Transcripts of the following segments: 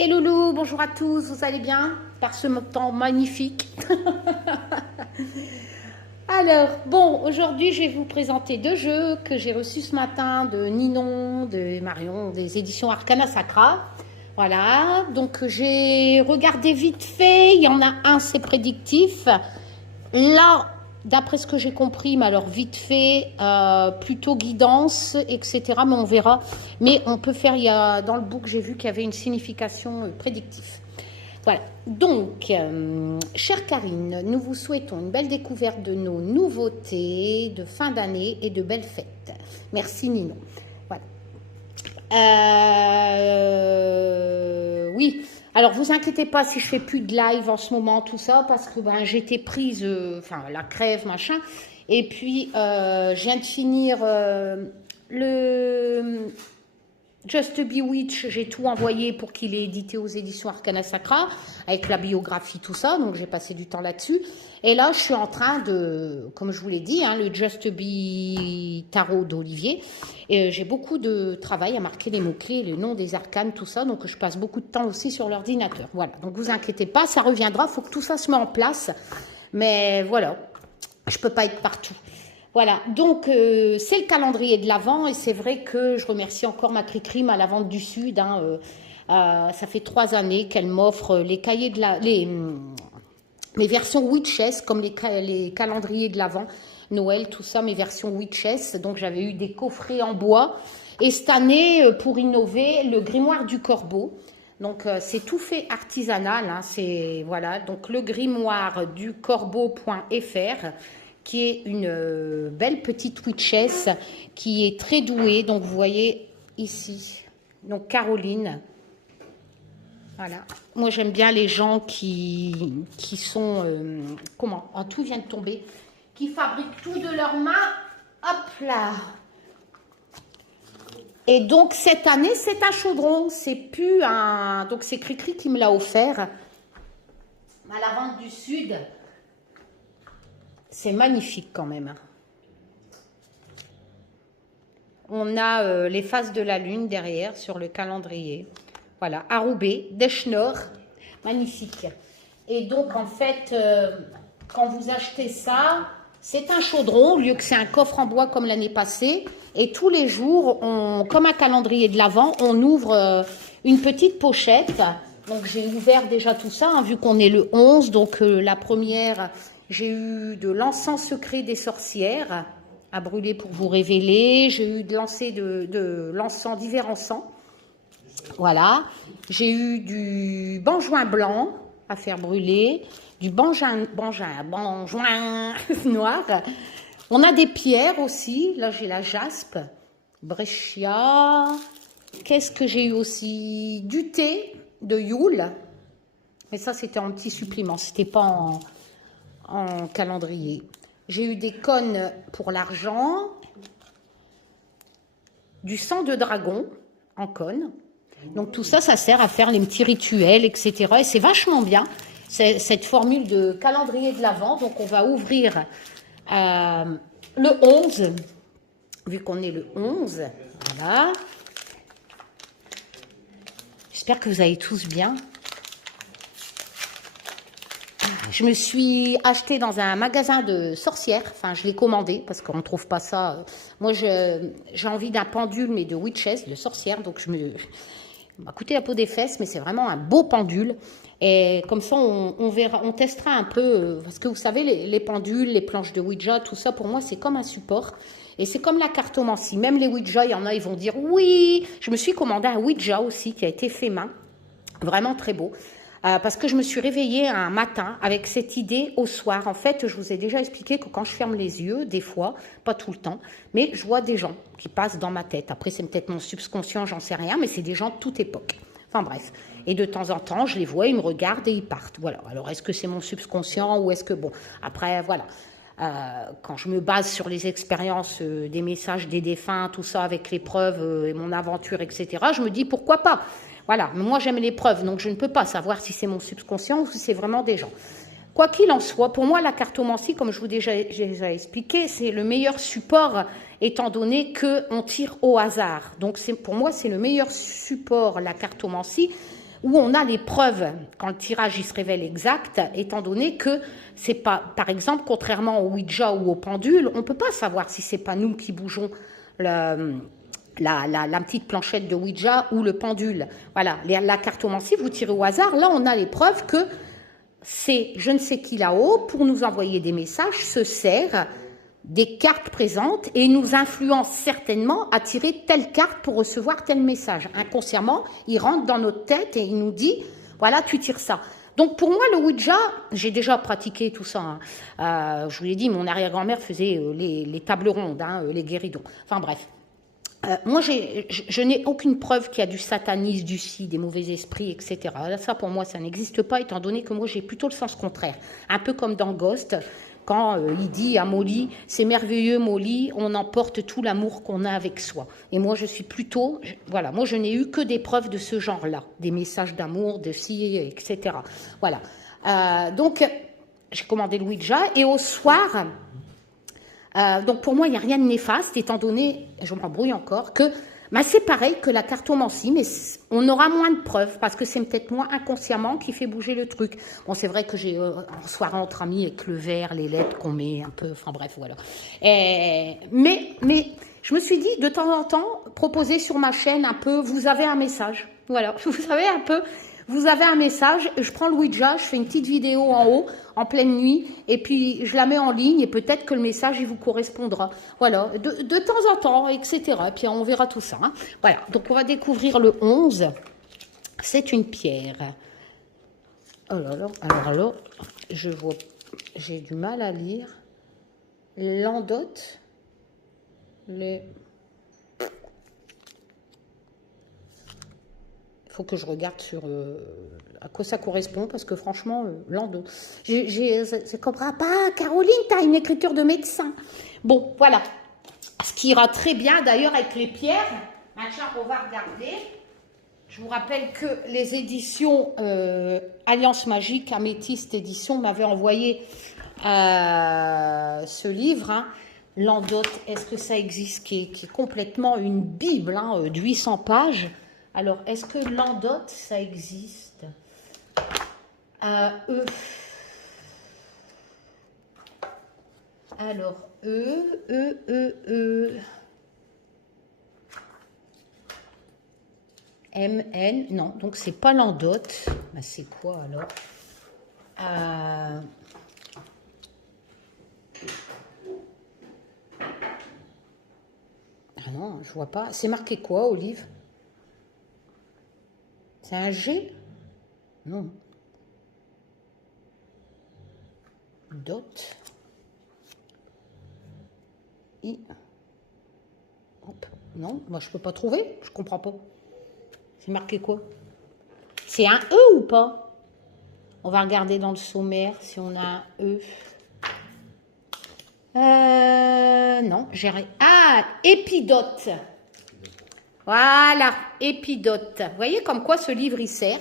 les loulous, bonjour à tous, vous allez bien par ce temps magnifique. Alors, bon, aujourd'hui je vais vous présenter deux jeux que j'ai reçus ce matin de Ninon, de Marion, des éditions Arcana Sacra. Voilà, donc j'ai regardé vite fait, il y en a un, c'est prédictif. Là, d'après ce que j'ai compris, mais alors vite fait, plutôt guidance, etc. Mais on verra. Mais on peut faire, dans le book, j'ai vu qu'il y avait une signification prédictive. Voilà. Donc, chère Karine, nous vous souhaitons une belle découverte de nos nouveautés de fin d'année et de belles fêtes. Merci Ninon. Voilà. Oui. Alors, vous inquiétez pas si je fais plus de live en ce moment, tout ça, parce que j'étais prise, la crève, machin. Et puis, je viens de finir le Just Bewitch, j'ai tout envoyé pour qu'il est édité aux éditions Arcana Sacra, avec la biographie, tout ça, donc j'ai passé du temps là-dessus. Et là, je suis en train de, comme je vous l'ai dit, le Just Be Tarot d'Olivier. Et j'ai beaucoup de travail à marquer les mots-clés, les noms des arcanes, tout ça, donc je passe beaucoup de temps aussi sur l'ordinateur. Voilà, donc vous inquiétez pas, ça reviendra, il faut que tout ça se mette en place. Mais voilà, je peux pas être partout. Voilà, donc c'est le calendrier de l'Avent et c'est vrai que je remercie encore ma Cricrim à la Vente du Sud. Ça fait 3 années qu'elle m'offre les cahiers de mes versions Witches, comme les calendriers de l'Avent, Noël, tout ça, mes versions Witches. Donc j'avais eu des coffrets en bois. Et cette année, pour innover, le grimoire du corbeau. Donc c'est tout fait artisanal. C'est voilà, donc le grimoire du corbeau.fr, qui est une belle petite witchess qui est très douée. Donc, vous voyez ici, donc Caroline. Voilà. Moi, j'aime bien les gens qui sont, tout vient de tomber, qui fabriquent tout de leurs mains. Hop là. Et donc, cette année, c'est un chaudron. C'est plus un... Donc, c'est Cricri qui me l'a offert à la Vente du Sud. C'est magnifique quand même. On a les phases de la lune derrière sur le calendrier. Voilà, Aroubé, Deschnor, magnifique. Et donc en fait, quand vous achetez ça, c'est un chaudron au lieu que c'est un coffre en bois comme l'année passée. Et tous les jours, comme un calendrier de l'Avent, on ouvre une petite pochette. Donc j'ai ouvert déjà tout ça, vu qu'on est le 11. Donc la première... J'ai eu de l'encens secret des sorcières à brûler pour vous révéler. J'ai eu de l'encens, divers encens. Voilà. J'ai eu du benjoin blanc à faire brûler, du benjoin noir. On a des pierres aussi. Là, j'ai la jaspe, breccia. Qu'est-ce que j'ai eu aussi? Du thé de Yule. Mais ça, c'était en petit supplément. C'était pas en calendrier. J'ai eu des cônes pour l'argent, du sang de dragon en cône. Donc tout ça, ça sert à faire les petits rituels, etc. Et c'est vachement bien, cette formule de calendrier de l'Avent. Donc on va ouvrir le 11, vu qu'on est le 11. Voilà. J'espère que vous allez tous bien. Je me suis achetée dans un magasin de sorcières. Enfin, je l'ai commandé parce qu'on ne trouve pas ça. Moi, j'ai envie d'un pendule, mais de witches, de sorcières. Donc, on m'a coûté la peau des fesses, mais c'est vraiment un beau pendule. Et comme ça, on verra, on testera un peu. Parce que vous savez, les pendules, les planches de Ouija, tout ça, pour moi, c'est comme un support. Et c'est comme la cartomancie. Même les Ouija, il y en a, ils vont dire oui. Je me suis commandé un Ouija aussi qui a été fait main. Vraiment très beau. Parce que je me suis réveillée un matin avec cette idée au soir. En fait, je vous ai déjà expliqué que quand je ferme les yeux, des fois, pas tout le temps, mais je vois des gens qui passent dans ma tête. Après, c'est peut-être mon subconscient, j'en sais rien, mais c'est des gens de toute époque. Enfin bref. Et de temps en temps, je les vois, ils me regardent et ils partent. Voilà. Alors, est-ce que c'est mon subconscient ou est-ce que... Bon, après, voilà. Quand je me base sur les expériences des messages des défunts, tout ça, avec les preuves et mon aventure, etc., je me dis pourquoi pas. Voilà, mais moi j'aime les preuves, donc je ne peux pas savoir si c'est mon subconscient ou si c'est vraiment des gens. Quoi qu'il en soit, pour moi la cartomancie, comme je vous ai déjà expliqué, c'est le meilleur support étant donné qu'on tire au hasard. Donc pour moi c'est le meilleur support, la cartomancie, où on a les preuves quand le tirage il se révèle exact, étant donné que c'est pas, par exemple, contrairement au Ouija ou au pendule, on ne peut pas savoir si c'est pas nous qui bougeons la petite planchette de Ouija ou le pendule. Voilà, la cartomancie, vous tirez au hasard, là on a les preuves que c'est je ne sais qui là-haut, pour nous envoyer des messages, se sert des cartes présentes et nous influence certainement à tirer telle carte pour recevoir tel message. Inconsciemment, il rentre dans notre tête et il nous dit, voilà, tu tires ça. Donc pour moi, le Ouija, j'ai déjà pratiqué tout ça. Je vous l'ai dit, mon arrière-grand-mère faisait les tables rondes, les guéridons. Enfin bref. Moi, je n'ai aucune preuve qu'il y a du satanisme, du ci, des mauvais esprits, etc. Ça, pour moi, ça n'existe pas, étant donné que moi, j'ai plutôt le sens contraire. Un peu comme dans Ghost, quand il dit à Molly, c'est merveilleux Molly, on emporte tout l'amour qu'on a avec soi. Et moi, je suis plutôt, voilà, moi, je n'ai eu que des preuves de ce genre-là, des messages d'amour, de ci, etc. Voilà. Donc, j'ai commandé le Ouija, et au soir... donc pour moi, il n'y a rien de néfaste, étant donné, je m'embrouille encore, que c'est pareil que la cartomancie, mais on aura moins de preuves, parce que c'est peut-être moi inconsciemment qui fait bouger le truc. Bon, c'est vrai que j'ai en soirée entre amis avec le verre, les lettres qu'on met un peu, enfin bref, voilà. Mais je me suis dit, de temps en temps, proposer sur ma chaîne un peu, vous avez un message, voilà, vous savez un peu... Vous avez un message, je prends le Ouija, je fais une petite vidéo en haut, en pleine nuit, et puis je la mets en ligne, et peut-être que le message, il vous correspondra. Voilà, de temps en temps, etc. Et puis on verra tout ça. Hein. Voilà, donc on va découvrir le 11. C'est une pierre. Oh là là, alors, je vois, j'ai du mal à lire. Landotte, faut que je regarde sur à quoi ça correspond, parce que franchement, Lando, je comprends pas. Caroline, tu as une écriture de médecin. Bon, voilà. Ce qui ira très bien, d'ailleurs, avec les pierres. Maintenant, on va regarder. Je vous rappelle que les éditions Alliance Magique, Améthyste Édition, m'avaient envoyé ce livre, hein. Landotte, est-ce que ça existe, qui est complètement une bible, hein, de 800 pages. Alors, est-ce que Landotte, ça existe? Alors, MN, non, donc c'est pas Landotte. Ben, c'est quoi alors? Ah non, je vois pas. C'est marqué quoi, Olive? C'est un G? Non. Dot. I. Hop. Non, moi je peux pas trouver. Je comprends pas. C'est marqué quoi? C'est un E ou pas? On va regarder dans le sommaire si on a un E. Non, j'ai rien. Ah, épidote. Voilà, épidote. Vous voyez comme quoi ce livre il sert.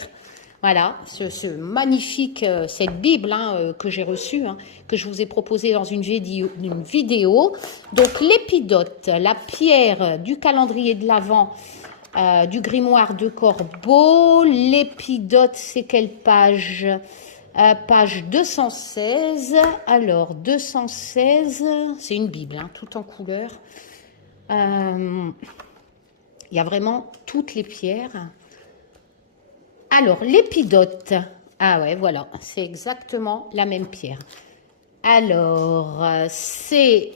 Voilà, ce magnifique, cette Bible hein, que j'ai reçue, hein, que je vous ai proposée dans une vidéo. Donc l'épidote, la pierre du calendrier de l'Avent, du grimoire de Corbeau. L'épidote, c'est quelle page? Page 216. Alors, 216, c'est une Bible, hein, tout en couleur. Il y a vraiment toutes les pierres. Alors, l'épidote. Ah ouais, voilà, c'est exactement la même pierre. Alors, c'est...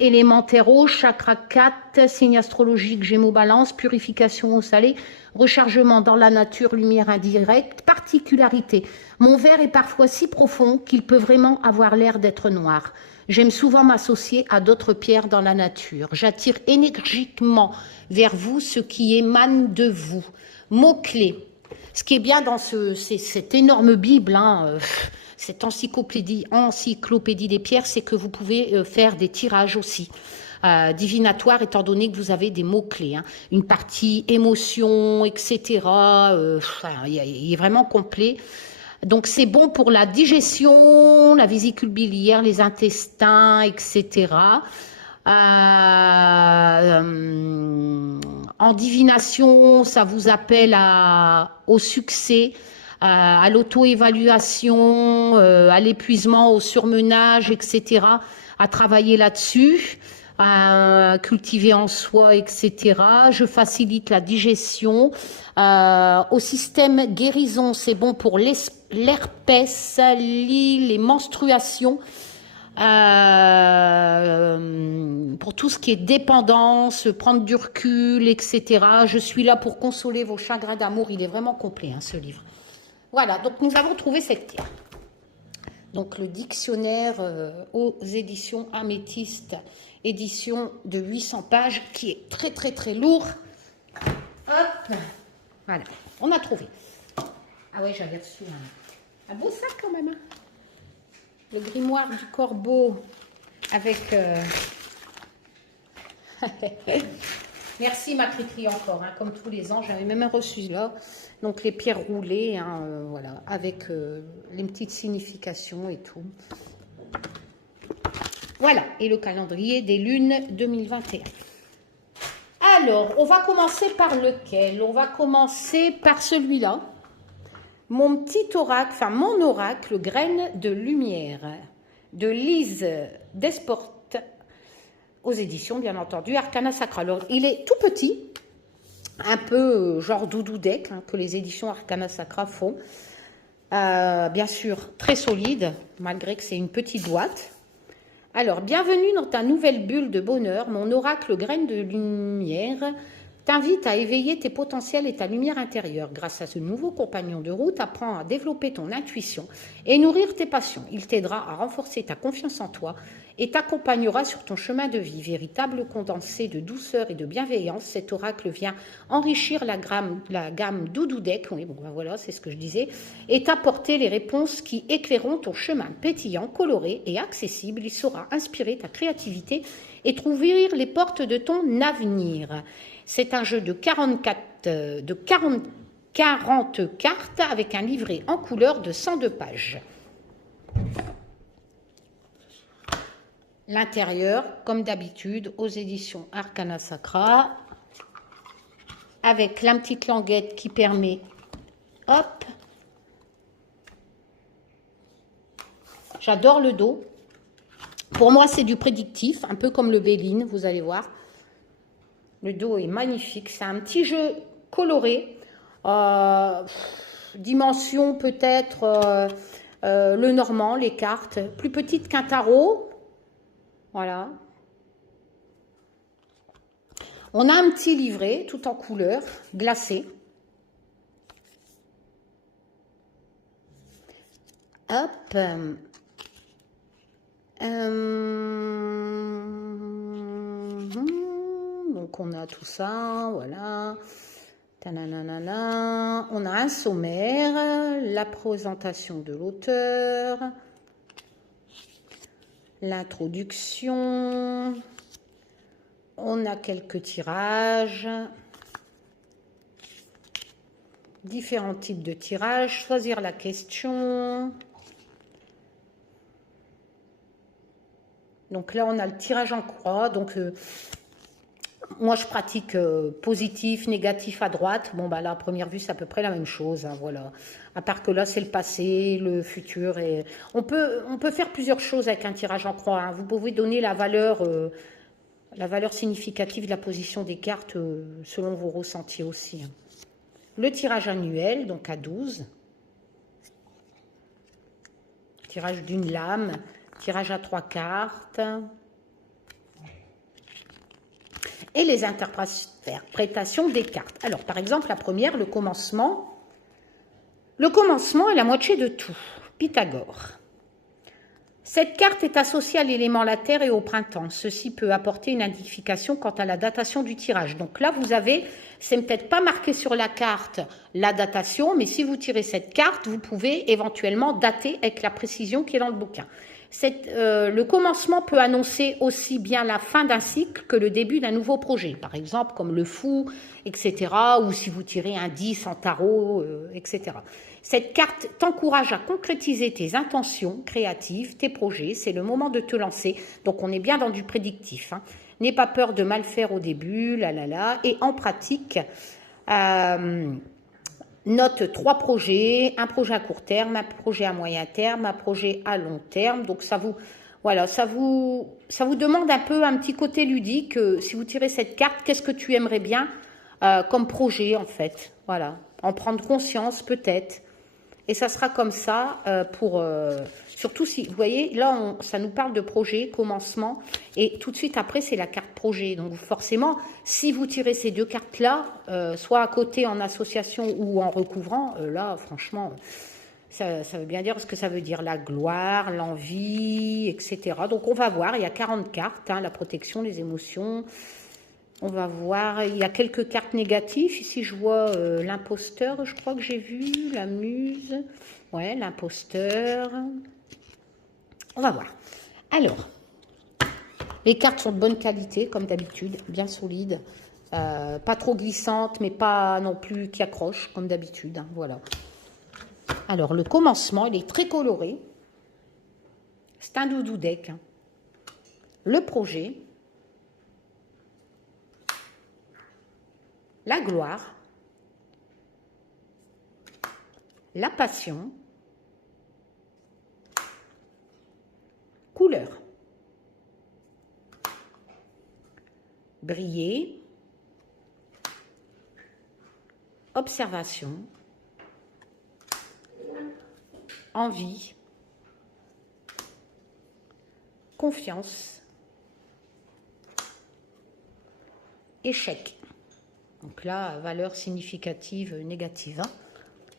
élément terreau, chakra 4, signe astrologique, Gémeaux, Balance, purification au salé, rechargement dans la nature, lumière indirecte, particularité. Mon verre est parfois si profond qu'il peut vraiment avoir l'air d'être noir. J'aime souvent m'associer à d'autres pierres dans la nature. J'attire énergiquement vers vous ce qui émane de vous. Mots-clés. Ce qui est bien dans cette énorme Bible, hein, cette encyclopédie des pierres, c'est que vous pouvez faire des tirages aussi. Divinatoires, étant donné que vous avez des mots-clés. Hein. Une partie émotion, etc. Il est vraiment complet. Donc, c'est bon pour la digestion, la vésicule biliaire, les intestins, etc. En divination, ça vous appelle au succès, à l'auto-évaluation, à l'épuisement, au surmenage, etc. À travailler là-dessus, à cultiver en soi, etc. Je facilite la digestion. Au système guérison, c'est bon pour l'herpès, les menstruations. Pour tout ce qui est dépendance, prendre du recul, etc. Je suis là pour consoler vos chagrins d'amour. Il est vraiment complet, hein, ce livre. Voilà, donc nous avons trouvé cette pierre. Donc le dictionnaire aux éditions Améthyste, édition de 800 pages, qui est très très très lourd. Hop, voilà, on a trouvé. Ah ouais, j'avais reçu un beau sac quand même, hein. Le grimoire du corbeau avec... Merci ma Cricri encore, hein, comme tous les ans, j'avais même reçu là. Donc les pierres roulées, hein, voilà, avec les petites significations et tout. Voilà, et le calendrier des lunes 2021. Alors, on va commencer par lequel? On va commencer par celui-là. Mon petit oracle, enfin mon oracle, graine de lumière, de Lise Desportes, aux éditions, bien entendu, Arcana Sacra. Alors, il est tout petit, un peu genre doudou deck, hein, que les éditions Arcana Sacra font. Bien sûr, très solide, malgré que c'est une petite boîte. Alors, bienvenue dans ta nouvelle bulle de bonheur. Mon oracle graine de lumière t'invite à éveiller tes potentiels et ta lumière intérieure. Grâce à ce nouveau compagnon de route, apprends à développer ton intuition et nourrir tes passions. Il t'aidera à renforcer ta confiance en toi et t'accompagnera sur ton chemin de vie. Véritable condensé de douceur et de bienveillance, cet oracle vient enrichir la gamme Doudou Deck, oui, bon, ben voilà, c'est ce que je disais, et t'apporter les réponses qui éclaireront ton chemin pétillant, coloré et accessible. Il saura inspirer ta créativité et trouver les portes de ton avenir. C'est un jeu de 40 cartes avec un livret en couleur de 102 pages. L'intérieur, comme d'habitude, aux éditions Arcana Sacra, avec la petite languette qui permet, hop, j'adore le dos. Pour moi, c'est du prédictif, un peu comme le Béline, vous allez voir. Le dos est magnifique. C'est un petit jeu coloré. Dimension peut-être le normand, les cartes. Plus petites qu'un tarot. Voilà. On a un petit livret tout en couleur, glacé. Hop. Donc on a tout ça, voilà. Tananana. On a un sommaire, la présentation de l'auteur, l'introduction, on a quelques tirages, différents types de tirages, choisir la question. Donc là, on a le tirage en croix. Donc, moi, je pratique positif, négatif à droite. Bon, bah là, à première vue, c'est à peu près la même chose. Hein, voilà. À part que là, c'est le passé, le futur. Et on peut faire plusieurs choses avec un tirage en croix. Hein. Vous pouvez donner la valeur significative de la position des cartes selon vos ressentis aussi. Hein. Le tirage annuel, donc à 12. Tirage d'une lame. Tirage à 3 cartes. Et les interprétations des cartes. Alors, par exemple, la première, le commencement. Le commencement est la moitié de tout. Pythagore. Cette carte est associée à l'élément la terre et au printemps. Ceci peut apporter une indication quant à la datation du tirage. Donc là, vous avez, c'est peut-être pas marqué sur la carte la datation, mais si vous tirez cette carte, vous pouvez éventuellement dater avec la précision qui est dans le bouquin. Le commencement peut annoncer aussi bien la fin d'un cycle que le début d'un nouveau projet, par exemple comme le fou, etc., ou si vous tirez un 10 en tarot, etc. Cette carte t'encourage à concrétiser tes intentions créatives, tes projets, c'est le moment de te lancer, donc on est bien dans du prédictif. Hein. N'aie pas peur de mal faire au début, et en pratique, note 3 projets, un projet à court terme, un projet à moyen terme, un projet à long terme. Donc ça vous, voilà, ça vous demande un peu un petit côté ludique. Si vous tirez cette carte, qu'est-ce que tu aimerais bien comme projet en fait? Voilà, en prendre conscience peut-être. Et ça sera comme ça surtout si, vous voyez, là, ça nous parle de projet, commencement, et tout de suite après, c'est la carte projet. Donc forcément, si vous tirez ces deux cartes-là, soit à côté en association ou en recouvrant, là, franchement, ça veut bien dire ce que ça veut dire, la gloire, l'envie, etc. Donc on va voir, il y a 40 cartes, hein, la protection, les émotions. On va voir, il y a quelques cartes négatives. Ici, je vois l'imposteur, je crois que j'ai vu, la muse. Ouais, l'imposteur. On va voir. Alors, les cartes sont de bonne qualité, comme d'habitude, bien solides. Pas trop glissantes, mais pas non plus qui accrochent, comme d'habitude. Hein, voilà. Alors, le commencement, il est très coloré. C'est un doudou deck. Hein. Le projet. La gloire, la passion, couleur, briller, observation, envie, confiance, échec. Donc là, valeur significative négative. Hein.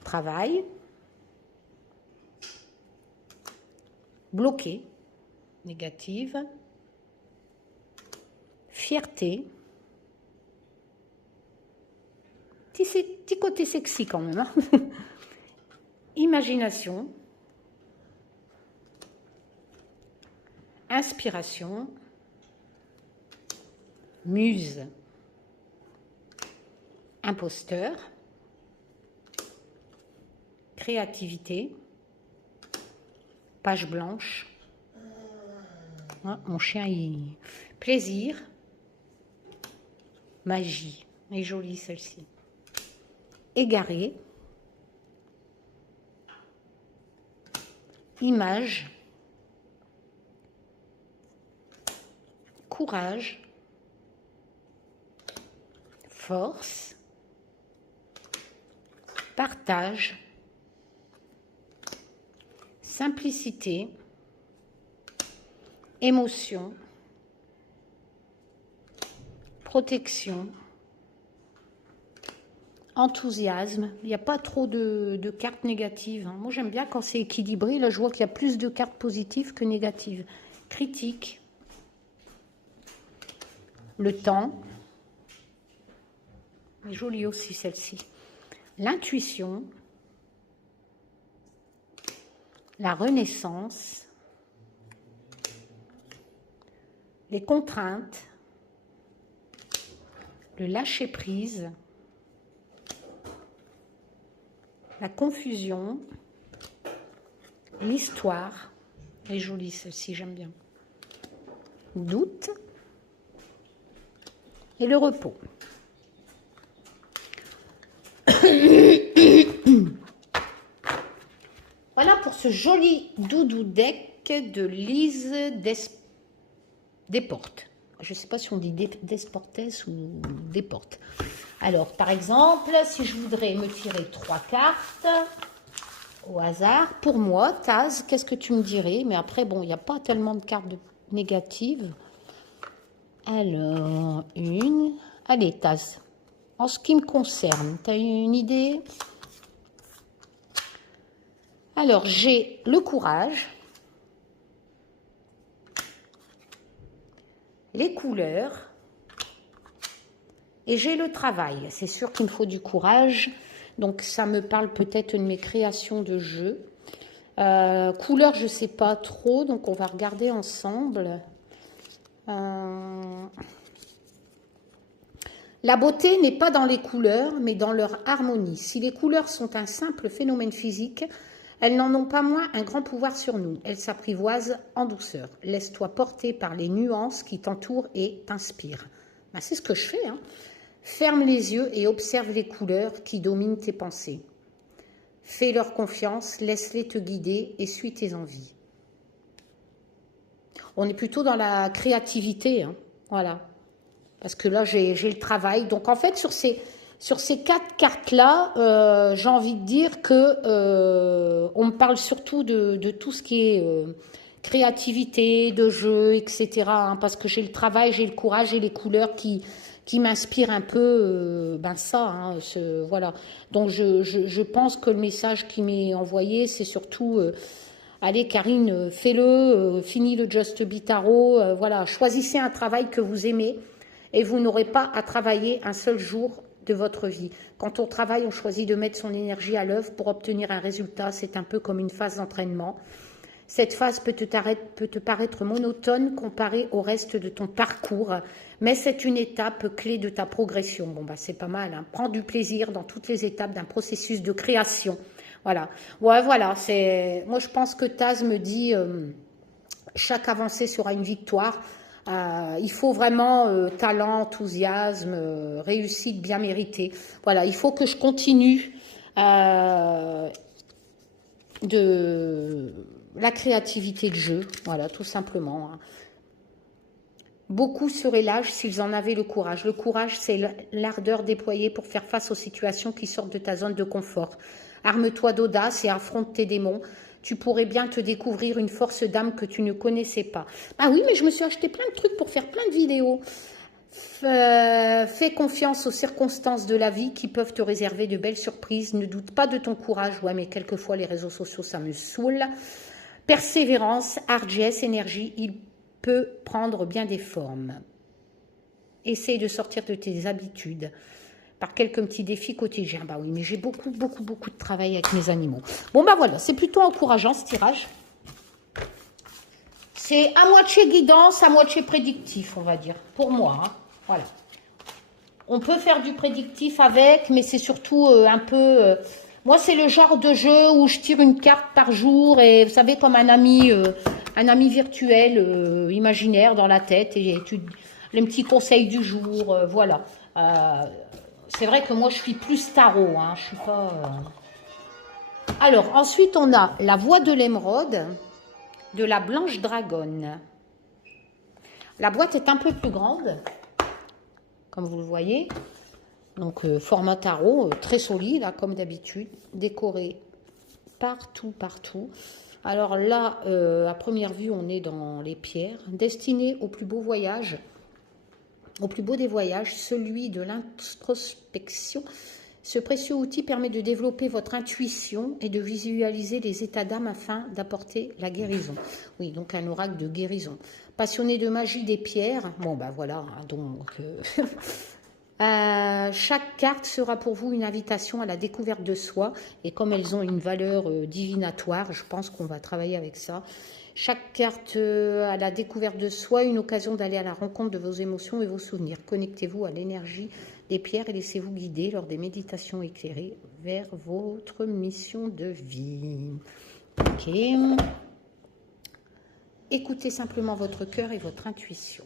Travail. Bloqué. Négative. Fierté. Petit côté sexy quand même. Hein. Imagination. Inspiration. Muse. Imposteur, créativité, page blanche, ah, mon chien, plaisir, magie, elle est jolie celle-ci, égaré, image, courage, force, partage, simplicité, émotion, protection, enthousiasme. Il n'y a pas trop de cartes négatives. Hein. Moi, j'aime bien quand c'est équilibré. Là, je vois qu'il y a plus de cartes positives que négatives. Critique, le temps. Elle est jolie aussi, celle-ci. L'intuition, la renaissance, les contraintes, le lâcher-prise, la confusion, l'histoire, elle est jolie celle-ci, j'aime bien, doute et le repos. Voilà pour ce joli doudou deck de Lise Desportes. Je ne sais pas si on dit Desportes ou Desportes. Alors, par exemple, si je voudrais me tirer 3 cartes au hasard, pour moi, Taz, qu'est-ce que tu me dirais? Mais après, bon, il n'y a pas tellement de cartes négatives. Alors, une. Allez, Taz. En ce qui me concerne, tu as une idée? Alors, j'ai le courage, les couleurs et j'ai le travail. C'est sûr qu'il me faut du courage, donc ça me parle peut-être de mes créations de jeux. Couleur, je ne sais pas trop, donc on va regarder ensemble. La beauté n'est pas dans les couleurs, mais dans leur harmonie. Si les couleurs sont un simple phénomène physique, elles n'en ont pas moins un grand pouvoir sur nous. Elles s'apprivoisent en douceur. Laisse-toi porter par les nuances qui t'entourent et t'inspirent. Ben, c'est ce que je fais. Hein. Ferme les yeux et observe les couleurs qui dominent tes pensées. Fais-leur confiance, laisse-les te guider et suis tes envies. On est plutôt dans la créativité, hein. Voilà. Parce que là, j'ai le travail. Donc, en fait, sur ces 4 cartes-là, j'ai envie de dire que on me parle surtout de tout ce qui est créativité, de jeu, etc. Hein, parce que j'ai le travail, j'ai le courage et les couleurs qui m'inspirent un peu ça. Hein, voilà. Donc, je pense que le message qui m'est envoyé, c'est surtout... allez Karine, fais-le, finis le Just Be Tarot, voilà, choisissez un travail que vous aimez et vous n'aurez pas à travailler un seul jour de votre vie. Quand on travaille, on choisit de mettre son énergie à l'œuvre pour obtenir un résultat, c'est un peu comme une phase d'entraînement. Cette phase peut te paraître monotone comparée au reste de ton parcours, mais c'est une étape clé de ta progression. Bon, bah, c'est pas mal, hein. Prends du plaisir dans toutes les étapes d'un processus de création. Voilà. Ouais, voilà. Moi, je pense que Taz me dit chaque avancée sera une victoire. Il faut vraiment talent, enthousiasme, réussite bien méritée. Voilà, il faut que je continue de la créativité de jeu. Voilà, tout simplement. Hein. Beaucoup seraient lâches s'ils en avaient le courage. Le courage, c'est l'ardeur déployée pour faire face aux situations qui sortent de ta zone de confort. Arme-toi d'audace et affronte tes démons. Tu pourrais bien te découvrir une force d'âme que tu ne connaissais pas. Ah oui, mais je me suis acheté plein de trucs pour faire plein de vidéos. Fais confiance aux circonstances de la vie qui peuvent te réserver de belles surprises. Ne doute pas de ton courage. Ouais, mais quelquefois, les réseaux sociaux, ça me saoule. Persévérance, hardiesse, énergie, il peut prendre bien des formes. Essaye de sortir de tes habitudes par quelques petits défis quotidiens. Bah oui, mais j'ai beaucoup de travail avec mes animaux. Bon, bah voilà, c'est plutôt encourageant ce tirage. C'est à moitié guidance, à moitié prédictif, on va dire, pour moi. Hein. Voilà. On peut faire du prédictif avec, mais c'est surtout un peu... moi, c'est le genre de jeu où je tire une carte par jour et vous savez, comme un ami virtuel, imaginaire dans la tête et les petits conseils du jour, voilà. C'est vrai que moi, je suis plus tarot, hein, je suis pas... Alors, ensuite, on a la voix de l'émeraude de la blanche dragonne. La boîte est un peu plus grande, comme vous le voyez. Donc, format tarot, très solide, là, comme d'habitude, décoré partout. Alors là, à première vue, on est dans les pierres, destinées au plus beau voyage, au plus beau des voyages, celui de l'introspection. Ce précieux outil permet de développer votre intuition et de visualiser les états d'âme afin d'apporter la guérison. Oui, donc un oracle de guérison. Passionné de magie des pierres, bon ben voilà, donc... chaque carte sera pour vous une invitation à la découverte de soi et comme elles ont une valeur divinatoire, je pense qu'on va travailler avec ça. Chaque carte à la découverte de soi, une occasion d'aller à la rencontre de vos émotions et vos souvenirs. Connectez-vous à l'énergie des pierres et laissez-vous guider lors des méditations éclairées vers votre mission de vie. Ok. Écoutez simplement votre cœur et votre intuition.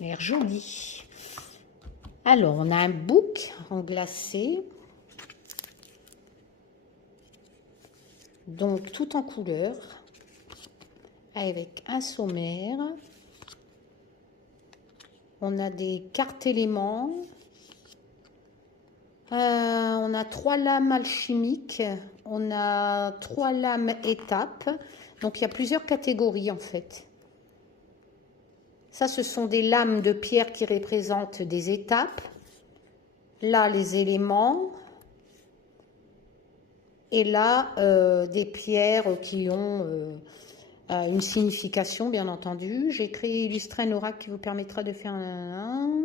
L'air joli. Alors, on a un bouc en glacé. Donc, tout en couleur. Avec un sommaire. On a des cartes éléments. On a 3 lames alchimiques. On a 3 lames étapes. Donc, il y a plusieurs catégories en fait. Ça, ce sont des lames de pierre qui représentent des étapes. Là, les éléments. Et là, des pierres qui ont une signification, bien entendu. J'ai créé et illustré un oracle qui vous permettra de faire un...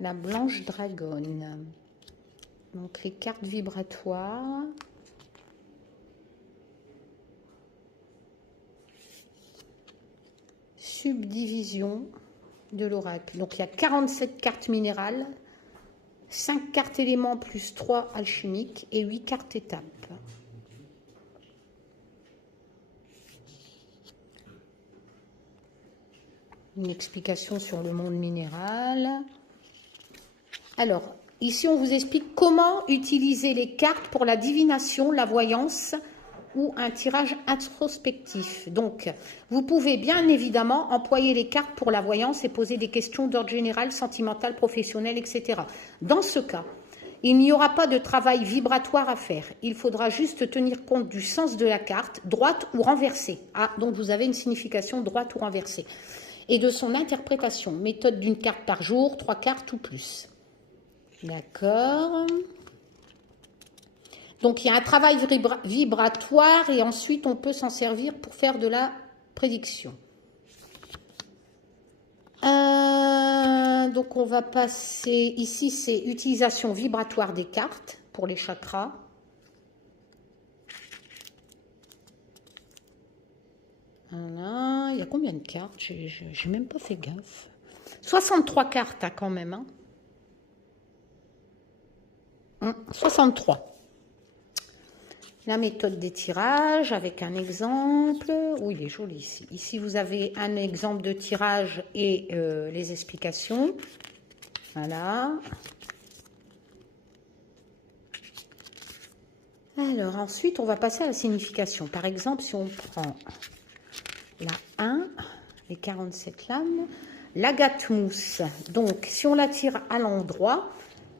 la blanche dragonne. Donc les cartes vibratoires. Subdivision de l'oracle. Donc il y a 47 cartes minérales, 5 cartes éléments plus 3 alchimiques et 8 cartes étapes. Une explication sur le monde minéral. Alors, ici on vous explique comment utiliser les cartes pour la divination, la voyance ou un tirage introspectif. Donc, vous pouvez bien évidemment employer les cartes pour la voyance et poser des questions d'ordre général, sentimental, professionnel, etc. Dans ce cas, il n'y aura pas de travail vibratoire à faire. Il faudra juste tenir compte du sens de la carte, droite ou renversée. Ah, donc vous avez une signification droite ou renversée. Et de son interprétation. Méthode d'une carte par jour, 3 cartes ou plus. D'accord. Donc, il y a un travail vibratoire et ensuite, on peut s'en servir pour faire de la prédiction. Donc, on va passer... Ici, c'est utilisation vibratoire des cartes pour les chakras. Voilà. Il y a combien de cartes? J'ai même pas fait gaffe. 63 cartes, hein, quand même. Hein. 63. La méthode des tirages avec un exemple. Oui, il est joli ici. Ici, vous avez un exemple de tirage et les explications. Voilà. Alors, ensuite, on va passer à la signification. Par exemple, si on prend la 1, les 47 lames, l'agate-mousse. Donc, si on la tire à l'endroit...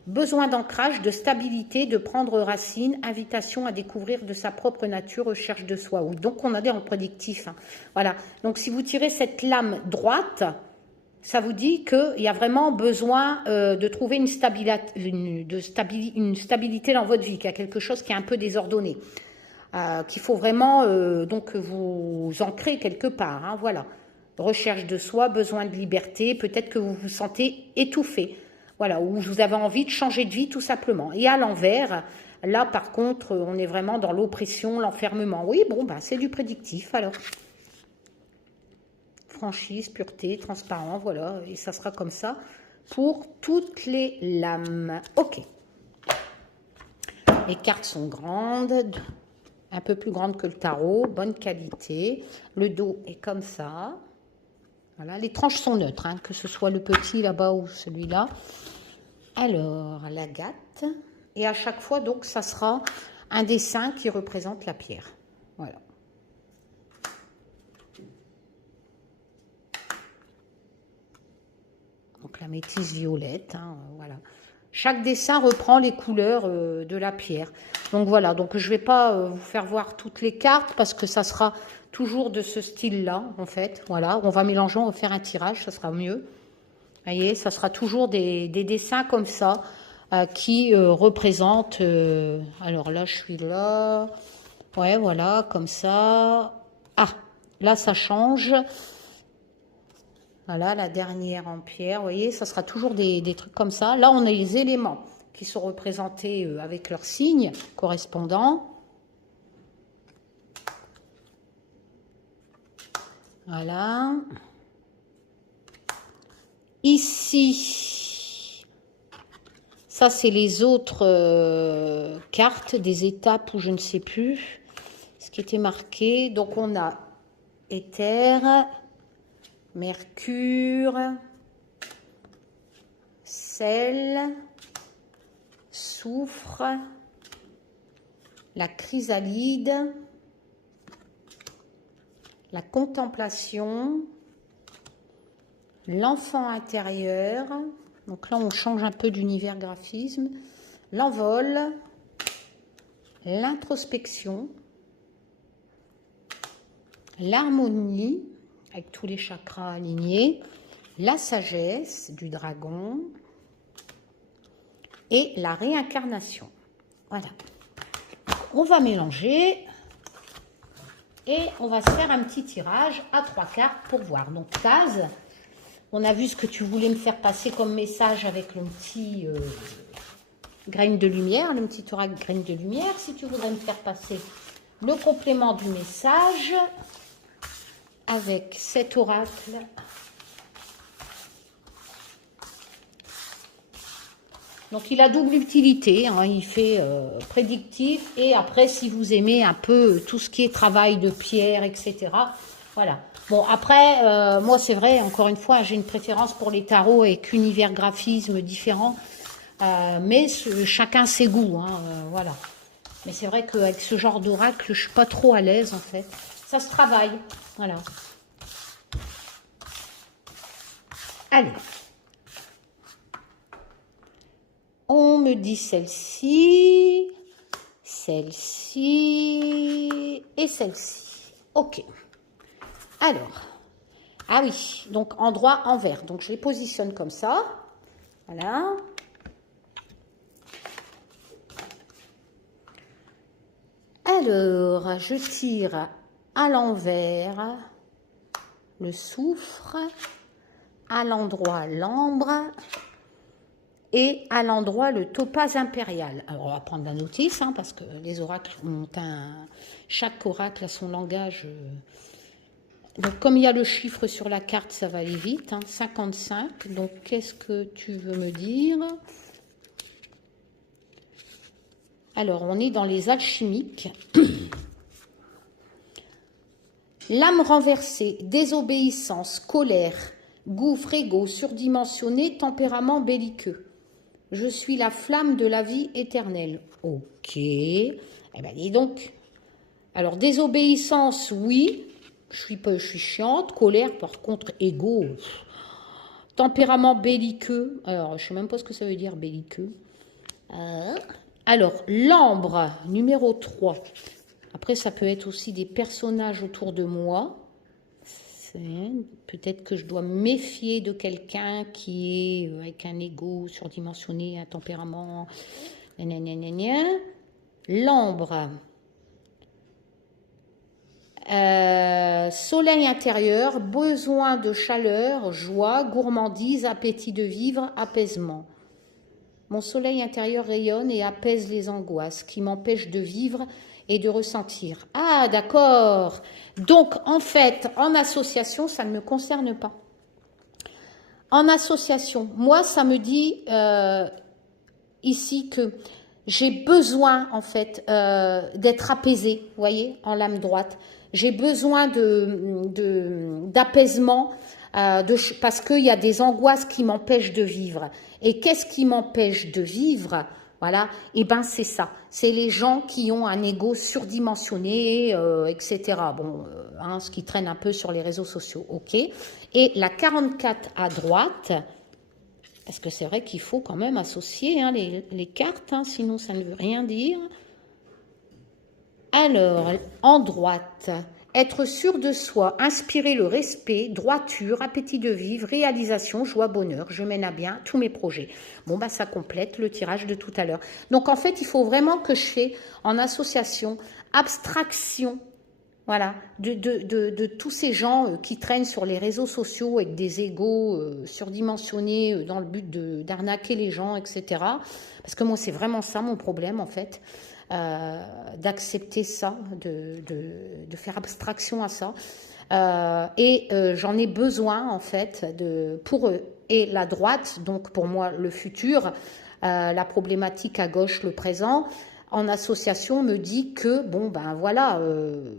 Besoin d'ancrage, de stabilité, de prendre racine, invitation à découvrir de sa propre nature, recherche de soi. Oui, donc on a des en prédictif. Hein. Voilà. Donc si vous tirez cette lame droite, ça vous dit qu'il y a vraiment besoin de trouver une stabilité dans votre vie, qu'il y a quelque chose qui est un peu désordonné, qu'il faut vraiment donc vous ancrer quelque part. Hein, voilà. Recherche de soi, besoin de liberté, peut-être que vous vous sentez étouffé. Voilà, où vous avez envie de changer de vie tout simplement. Et à l'envers, là par contre, on est vraiment dans l'oppression, l'enfermement. Oui, bon, bah, c'est du prédictif alors. Franchise, pureté, transparent, voilà. Et ça sera comme ça pour toutes les lames. Ok. Les cartes sont grandes, un peu plus grandes que le tarot, bonne qualité. Le dos est comme ça. Voilà, les tranches sont neutres, hein, que ce soit le petit là-bas ou celui-là. Alors, l'agate. Et à chaque fois, donc, ça sera un dessin qui représente la pierre. Voilà. Donc, la métisse violette, hein, voilà. Chaque dessin reprend les couleurs de la pierre. Donc, voilà. Donc, je ne vais pas vous faire voir toutes les cartes parce que ça sera... toujours de ce style-là, en fait. Voilà, on va mélanger, on va faire un tirage, ça sera mieux. Vous voyez, ça sera toujours des dessins comme ça qui représentent... alors là, je suis là. Ouais, voilà, comme ça. Ah, là, ça change. Voilà, la dernière en pierre. Vous voyez, ça sera toujours des trucs comme ça. Là, on a les éléments qui sont représentés avec leurs signes correspondants. Voilà. Ici, ça c'est les autres cartes des étapes ou je ne sais plus ce qui était marqué. Donc on a éther, mercure, sel, soufre, la chrysalide, la contemplation, l'enfant intérieur, donc là on change un peu d'univers graphisme, l'envol, l'introspection, l'harmonie avec tous les chakras alignés, la sagesse du dragon et la réincarnation. Voilà. On va mélanger. Et on va se faire un petit tirage à 3 cartes pour voir. Donc, case, On a vu ce que tu voulais me faire passer comme message avec le petit graine de lumière, le petit oracle graine de lumière. Si tu voudrais me faire passer le complément du message avec cet oracle. Donc, il a double utilité, hein, il fait prédictif et après, si vous aimez un peu tout ce qui est travail de pierre, etc., voilà. Bon, après, moi, c'est vrai, encore une fois, j'ai une préférence pour les tarots avec univers graphisme différent, mais chacun ses goûts, hein, voilà. Mais c'est vrai qu'avec ce genre d'oracle, je suis pas trop à l'aise, en fait. Ça se travaille, voilà. Allez. On me dit celle-ci, celle-ci et celle-ci. Ok. Alors, ah oui, donc endroit envers. Donc, je les positionne comme ça. Voilà. Alors, je tire à l'envers le soufre, à l'endroit l'ambre et à l'endroit le topaz impérial. Alors, on va prendre la notice, hein, parce que les oracles ont chaque oracle a son langage. Donc, comme il y a le chiffre sur la carte, ça va aller vite, hein, 55. Donc, qu'est-ce que tu veux me dire? Alors, on est dans les alchimiques. L'âme renversée, désobéissance, colère, gouffre, égo, surdimensionné, tempérament belliqueux. Je suis la flamme de la vie éternelle. Ok. Eh bien, dis donc. Alors, désobéissance, oui. Je suis chiante. Colère, par contre, égo. Tempérament belliqueux. Alors, je ne sais même pas ce que ça veut dire, belliqueux. Alors, l'ambre, numéro 3. Après, ça peut être aussi des personnages autour de moi. Peut-être que je dois me méfier de quelqu'un qui est avec un ego surdimensionné, un tempérament. L'ambre. Soleil intérieur, besoin de chaleur, joie, gourmandise, appétit de vivre, apaisement. Mon soleil intérieur rayonne et apaise les angoisses qui m'empêchent de vivre et de ressentir. Ah, d'accord. Donc, en fait, en association, ça ne me concerne pas. En association, moi, ça me dit ici que j'ai besoin, en fait, d'être apaisée, vous voyez, en lame droite. J'ai besoin d'apaisement parce qu'il y a des angoisses qui m'empêchent de vivre. Et qu'est-ce qui m'empêche de vivre? Voilà, et ben c'est ça. C'est les gens qui ont un ego surdimensionné, etc. Bon, hein, ce qui traîne un peu sur les réseaux sociaux, ok. Et la 44 à droite, parce que c'est vrai qu'il faut quand même associer hein, les cartes, hein, sinon ça ne veut rien dire. Alors, en droite, être sûr de soi, inspirer le respect, droiture, appétit de vivre, réalisation, joie, bonheur. Je mène à bien tous mes projets. Bon, bah, ça complète le tirage de tout à l'heure. Donc, en fait, il faut vraiment que je fais en association, abstraction, voilà, de tous ces gens qui traînent sur les réseaux sociaux avec des égos surdimensionnés dans le but d'arnaquer les gens, etc. Parce que moi, c'est vraiment ça mon problème, en fait. D'accepter ça, de faire abstraction à ça. J'en ai besoin, en fait, pour eux. Et la droite, donc pour moi, le futur, la problématique à gauche, le présent, en association me dit que, bon, ben voilà,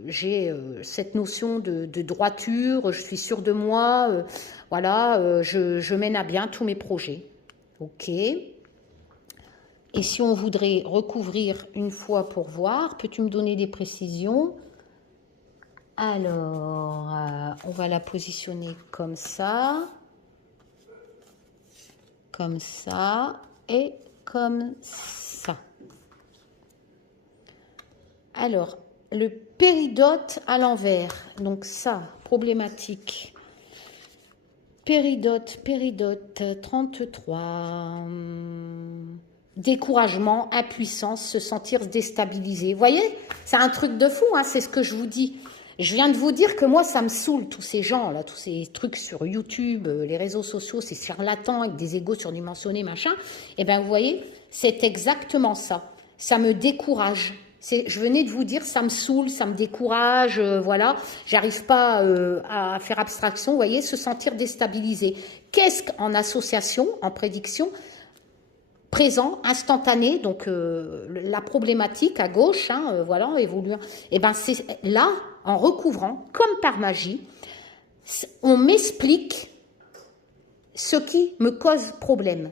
j'ai cette notion de droiture, je suis sûre de moi, voilà, je mène à bien tous mes projets. Ok. Et si on voudrait recouvrir une fois pour voir, peux-tu me donner des précisions? Alors, on va la positionner comme ça et comme ça. Alors, le péridote à l'envers, donc ça, problématique. Péridote, 33... Découragement, impuissance, se sentir déstabilisé. Vous voyez, c'est un truc de fou, hein, c'est ce que je vous dis. Je viens de vous dire que moi, ça me saoule, tous ces gens, là, tous ces trucs sur YouTube, les réseaux sociaux, ces charlatans avec des égos surdimensionnés, machin. Eh bien, vous voyez, c'est exactement ça. Ça me décourage. Je venais de vous dire, ça me saoule, ça me décourage, voilà. J'arrive pas à faire abstraction, vous voyez, se sentir déstabilisé. Qu'est-ce qu'en association, en prédiction, présent, instantané, donc la problématique à gauche, hein, voilà, évoluant, et ben c'est là, en recouvrant, comme par magie, on m'explique ce qui me cause problème.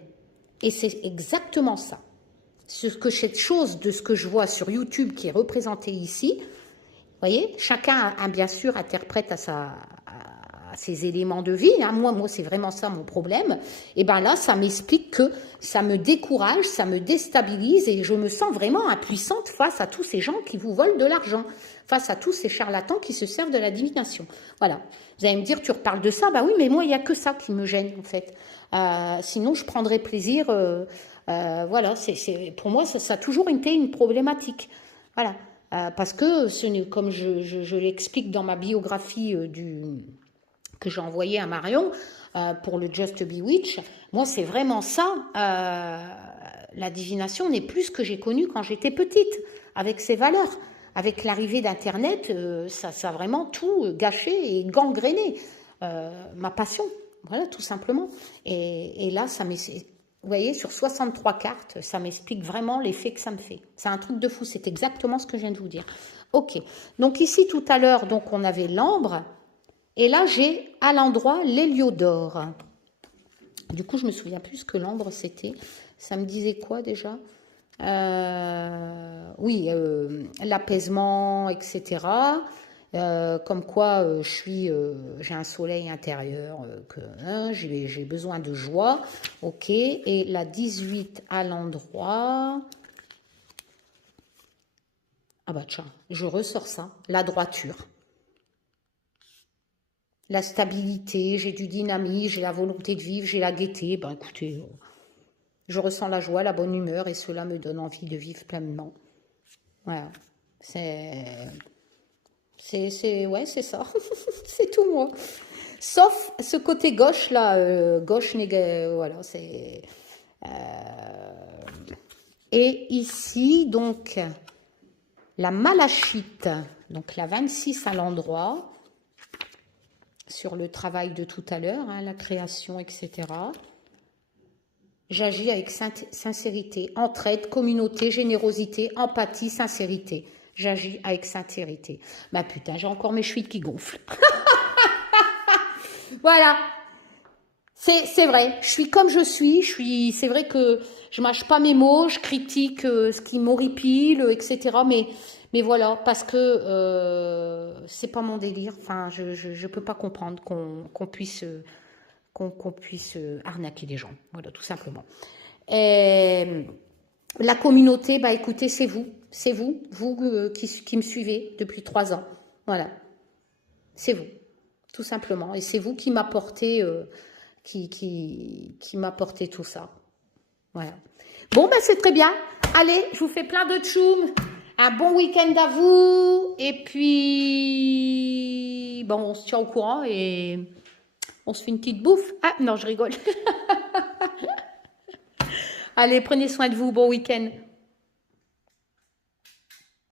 Et c'est exactement ça. Cette chose de ce que je vois sur YouTube qui est représenté ici, vous voyez, chacun, bien sûr, interprète à ses éléments de vie. Hein. Moi c'est vraiment ça mon problème. Et bien là, ça m'explique que ça me décourage, ça me déstabilise et je me sens vraiment impuissante face à tous ces gens qui vous volent de l'argent, face à tous ces charlatans qui se servent de la divination. Voilà. Vous allez me dire, tu reparles de ça? Bah oui, mais moi, il n'y a que ça qui me gêne, en fait. Sinon, je prendrais plaisir. Voilà, pour moi, ça a toujours été une problématique. Voilà. Parce que, comme je l'explique dans ma biographie que j'ai envoyée à Marion pour le Just Be Witch, moi, c'est vraiment ça. La divination n'est plus ce que j'ai connu quand j'étais petite, avec ses valeurs. Avec l'arrivée d'Internet, ça a vraiment tout gâché et gangréné ma passion. Voilà, tout simplement. Et là, vous voyez, sur 63 cartes, ça m'explique vraiment l'effet que ça me fait. C'est un truc de fou, c'est exactement ce que je viens de vous dire. Ok, donc ici, tout à l'heure, donc on avait l'ambre, et là, j'ai à l'endroit l'héliodore. Du coup, je me souviens plus ce que l'ambre, c'était. Ça me disait quoi, déjà ? Oui, l'apaisement, etc. Comme quoi j'ai un soleil intérieur, j'ai besoin de joie. Ok, et la 18 à l'endroit. Ah bah tiens, je ressors ça, la droiture. La stabilité, j'ai du dynamisme, j'ai la volonté de vivre, j'ai la gaieté. Ben écoutez, je ressens la joie, la bonne humeur et cela me donne envie de vivre pleinement. Voilà, ouais, c'est ça, c'est tout moi. Sauf ce côté gauche là, gauche voilà, c'est. Et ici donc la malachite, donc la 26 à l'endroit, sur le travail de tout à l'heure, hein, la création, etc. J'agis avec sincérité, entraide, communauté, générosité, empathie, sincérité. J'agis avec sincérité. Bah putain, j'ai encore mes chevilles qui gonflent. Voilà. C'est vrai. Je suis comme je suis. C'est vrai que je mâche pas mes mots, je critique ce qui m'horripile, etc. Mais voilà, parce que c'est pas mon délire. Enfin, je peux pas comprendre qu'on puisse arnaquer les gens. Voilà, tout simplement. Et la communauté, bah écoutez, c'est vous qui me suivez depuis 3 ans. Voilà, c'est vous, tout simplement. Et c'est vous qui m'apportez qui m'apportez tout ça. Voilà. Bon, ben c'est très bien. Allez, je vous fais plein de tchoum. Un bon week-end à vous. Et puis, bon, on se tient au courant et on se fait une petite bouffe. Ah, non, je rigole. Allez, prenez soin de vous. Bon week-end.